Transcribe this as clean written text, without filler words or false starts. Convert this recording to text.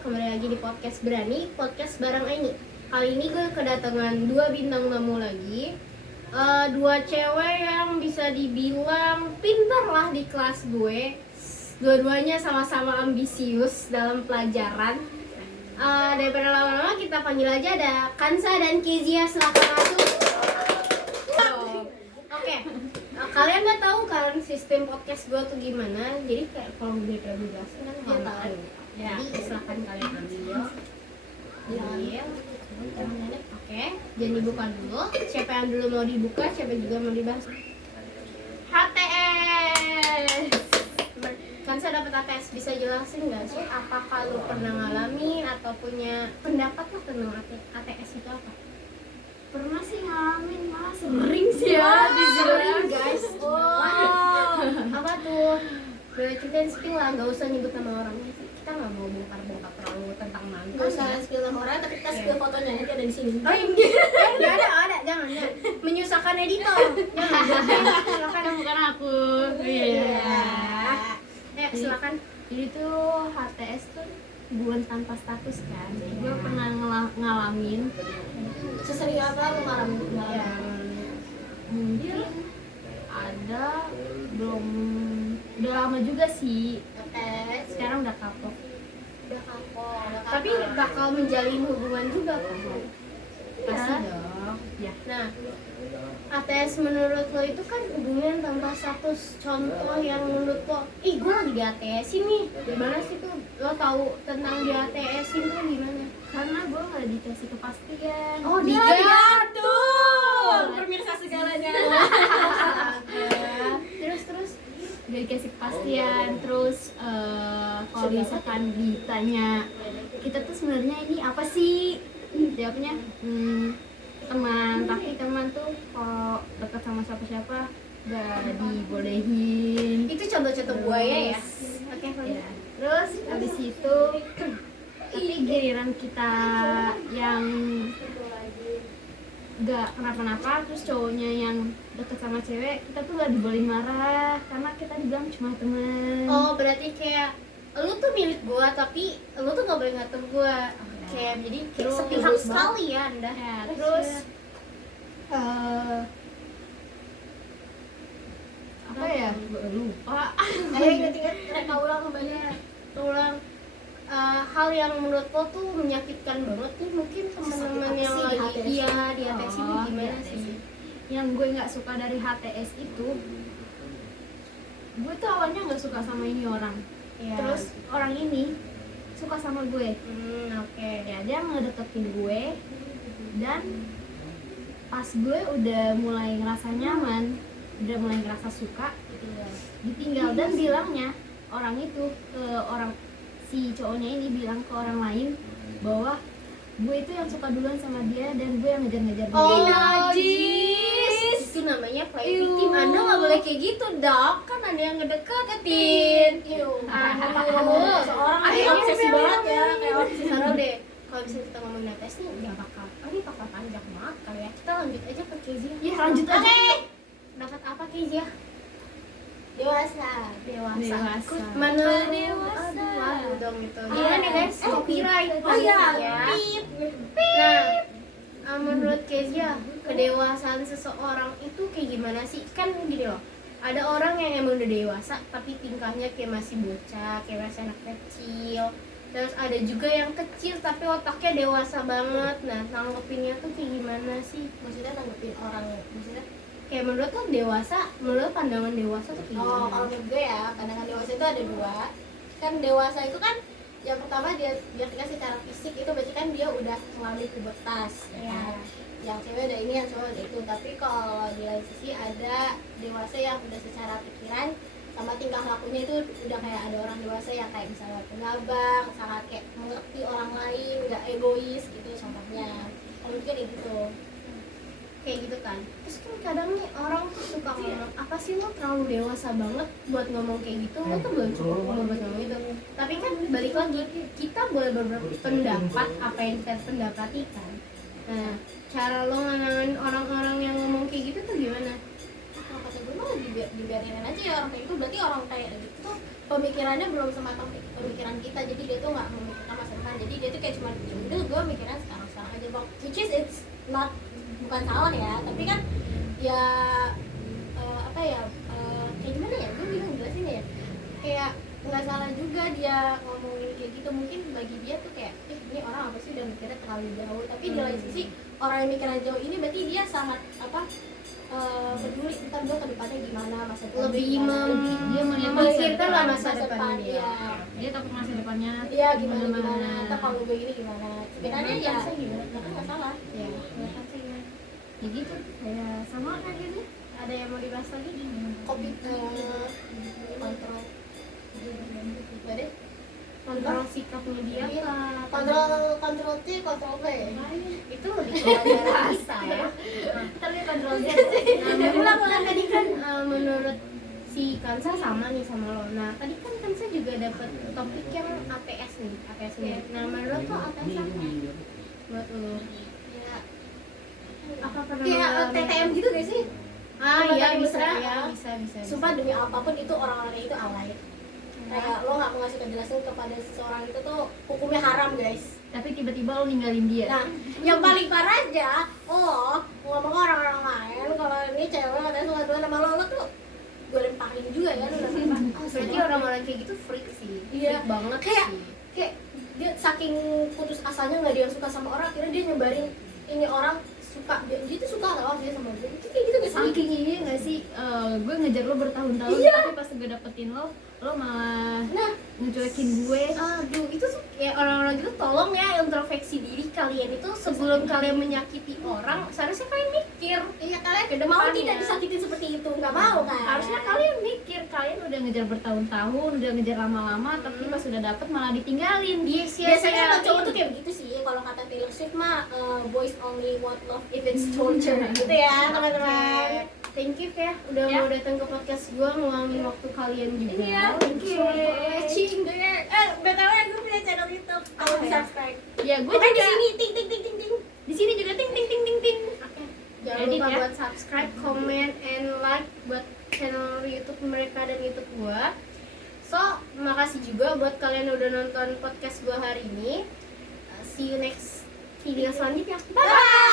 kembali lagi di podcast Berani, podcast bareng Aini. Kali ini gue kedatangan 2 bintang tamu lagi, 2 cewek yang bisa dibilang pintar lah di kelas gue. Dua-duanya sama-sama ambisius dalam pelajaran. Daripada lama-lama kita panggil aja ada Kansa dan Kezia, silakan masuk. Oke. Kalian nggak tahu kan sistem podcast gue tuh gimana, jadi kayak kalau gue udah jelasin kan dia tahu. Jadi silakan kalian ambil. Oke, jangan dibuka dulu. Siapa yang dulu mau dibuka, siapa juga mau dibahas. HTS. Kan saya dapat HTS, bisa jelasin nggak sih apakah lu pernah ngalamin atau punya pendapat lo tentang HTS itu apa? Pernah sih ngalamin, malah sering sih ya Dibilang guys. Wow. Apa tuh? Boleh ceritain spill lah, nggak usah nyebut nama orangnya sih. Kita nggak mau bongkar-bongkar terlalu tentang mantan. Gak usah spill nama orang, tapi kita spill fotonya nanti ada di sini. Oh iya, nggak ada, jangan. Menyusahkan editor. Jangan, silakan. Bukan aku. Silakan. Jadi tuh HTS tuh hubungan tanpa status kan. Gue pernah ngalamin. Sesering apa lu ngalamin? Mungkin ada, belum, udah lama juga sih. Sekarang udah kapok. Tapi bakal menjalin hubungan juga kan? Pasti Hah? dong. Ya. Nah, ATS menurut lo itu kan hubungan tanpa status. Contoh yang menurut lo, ih gue lagi di ATS ini, gimana sih tuh? Lo tahu tentang di ATS itu gimana? Karena gue nggak dikasih kepastian. Oh, diatur. Pemirsa segalanya. Terus. Udah dikasih kepastian. Terus kalau misalkan ditanya kita tuh sebenarnya ini apa sih, jawabnya teman. Tapi teman tuh kalau dekat sama siapa-siapa gak dibolehin. Itu contoh-contoh buaya ya? Oke, Ya. Terus habis itu tapi giliran kita yang gak kenapa-napa, terus cowoknya yang deket sama cewek, kita tuh gak dibolehin marah karena kita dibilang cuma temen. Oh, berarti kayak lu tuh milik gua tapi lu tuh gak boleh ngatur gua. Kayak jadi kayak Terus, sepihak sekali ya Anda. Ya, terus apa ya? Gue lupa. Ayo ingat-ingat, reka ulang kembali. Ulang. Hal yang menurut lo tuh menyakitkan banget nih, mungkin teman-teman yang lagi di ATS ini gimana sih? Yang gue nggak suka dari HTS itu, gue tuh awalnya nggak suka sama ini orang. Ya. Terus orang ini suka sama gue. Oke. Ya, dia ngedeketin gue, dan pas gue udah mulai ngerasa nyaman, udah mulai ngerasa suka, ditinggal. Dan bilangnya orang itu ke orang, si cowoknya ini bilang ke orang lain bahwa gue itu yang suka duluan sama dia dan gue yang ngejar-ngejar dia. Oh, najis. Itu namanya play victim. Anda nggak boleh kayak gitu, Dok. Kan ada yang ngedeketin. Seorang Ayo, obsesi ayo, banget ayo, ya, ayo. kayak obsesi. Sekarang deh, kalau bisa kita ngomongin ATS nih, nggak bakal. Ini bakal panjang banget kali ya. Kita lanjut aja ke Kezia. Ya, lanjut aja. Oke. Dapat apa Kezia? Dewasa. Dewasa. Menurut Dewasa. Aduh, dong itu. Gimana guys? Copyright. Oh iya, ya. pip. Nah, menurut Kezia, kedewasaan seseorang itu kayak gimana sih? Kan gini loh, ada orang yang emang udah dewasa tapi tingkahnya kayak masih bocah, kayak masih anak kecil. Terus ada juga yang kecil tapi otaknya dewasa banget. Nah, tanggepinnya tuh kayak gimana sih? Maksudnya tanggepin orang, maksudnya? Kayak menurut lo dewasa, menurut pandangan dewasa tuh kayak gimana? Oh, kalau menurut gue ya, pandangan dewasa itu ada dua. Kan dewasa itu kan yang pertama dia ketika secara fisik itu berarti kan dia udah mengalami pubertas, ya kan? Yang cewek ada ini, yang cowok ada itu. Tapi kalau di lain sisi ada dewasa yang udah secara pikiran sama tingkah lakunya itu udah kayak ada orang dewasa yang kayak misalnya pengabang, sangat kayak mengerti orang lain, nggak egois gitu contohnya. Kalau mungkin kayak gitu. Kayak gitu kan. Terus kan kadang nih orang tuh suka ngomong, apa sih lo terlalu dewasa banget buat ngomong kayak gitu, lo tuh belum cukup umur buat ngomong itu. Tapi kan balik lagi, kita boleh berpendapat apa yang kita pendapati kan. Nah, cara lo nganangin orang-orang yang ngomong kayak gitu tuh gimana? Kalau kata gue mah dibiarin aja ya orang kayak gitu. Berarti orang kayak gitu tuh pemikirannya belum sematang pemikiran kita, jadi dia tuh nggak memikirkan masa depan. kan. Jadi dia tuh kayak cuma itu gue mikirnya sekarang aja bang, which is it's not, bukan salah ya, tapi kan ya apa ya, kayak gimana ya, gue bingung jelasin ya, kayak nggak salah juga dia ngomongin kayak gitu. Mungkin bagi dia tuh kayak ini orang apa sih udah mikirnya terlalu jauh, tapi di lain sisi orang yang mikirnya jauh ini berarti dia sangat apa, peduli tentang gue ke depannya gimana, masa depan Lebih gimana, dia melihat memikirkan lah masa depan dia. dia. dia takut masa depannya Iya gimana, ntar kalau gue gini gimana, sebenarnya ya tapi nggak salah Ya. ya gitu kayak sama kayak gitu. Ada yang mau dibahas lagi? kopi kontrol udah deh, Kontrol sikapnya dia Iya. apa? kontrol C kontrol V Itu lebih ke bahasa ya. Tapi kontrol Z Ulang tadi kan menurut si Kansa sama nih sama lo. Nah tadi kan Kansa juga dapat topik yang ATS nih, ATS nih. Nah menurut lo ATS apa? Buat lo? ya Apa pernah kayak mengalami? TTM gitu gak sih? Ah iya Tadi bisa mesra, ya, bisa. sumpah demi apapun itu orang-orangnya itu alay. Kayak lo nggak mau ngasih kejelasan kepada seseorang itu tuh hukumnya haram guys. tapi tiba-tiba lo ninggalin dia. Nah, yang paling parah aja, lo ngomong ke orang-orang lain kalau ini cewek katanya suka dua sama lo tuh gue lemparin juga ya lo. Berarti orang-orang kayak gitu freak sih. Iya. Freak banget Kayak sih. kayak dia saking putus asanya nggak dia suka sama orang, akhirnya dia nyebarin ini orang suka dia tuh suka tau dia sama gue. Itu kayak gitu gak sih? Saking ini nggak sih, gue ngejar lo bertahun-tahun, Iya. tapi pas gue dapetin lo malah Nah, ngecuekin gue. Aduh, itu tuh kayak orang-orang gitu tolong ya introspeksi diri kalian itu sebelum kalian menyakiti orang, seharusnya kalian mikir. iya kalian Ke mau depannya. tidak disakitin seperti itu, nggak mau kan? Harusnya kalian mikir, kalian udah ngejar bertahun-tahun, udah ngejar lama-lama, tapi pas udah dapet malah ditinggalin. Biasanya emang cowok tuh kayak begitu sih. Kalau kata Taylor Swift mah boys only want love if it's torture gitu ya teman-teman. Thank you ya udah Ya. mau datang ke podcast gua, ngeluangin waktu kalian juga. Iya, thank you for watching there. BTW gue punya channel YouTube, kalau di subscribe. Ya gue Oke, di juga sini ting ting ting ting ting. di sini juga ting ting ting ting ting. Jangan Edit lupa ya. buat subscribe, comment, and like buat channel YouTube mereka dan YouTube gua. So, makasih juga buat kalian yang udah nonton podcast gua hari ini. See you next video selanjutnya. Bye. Bye.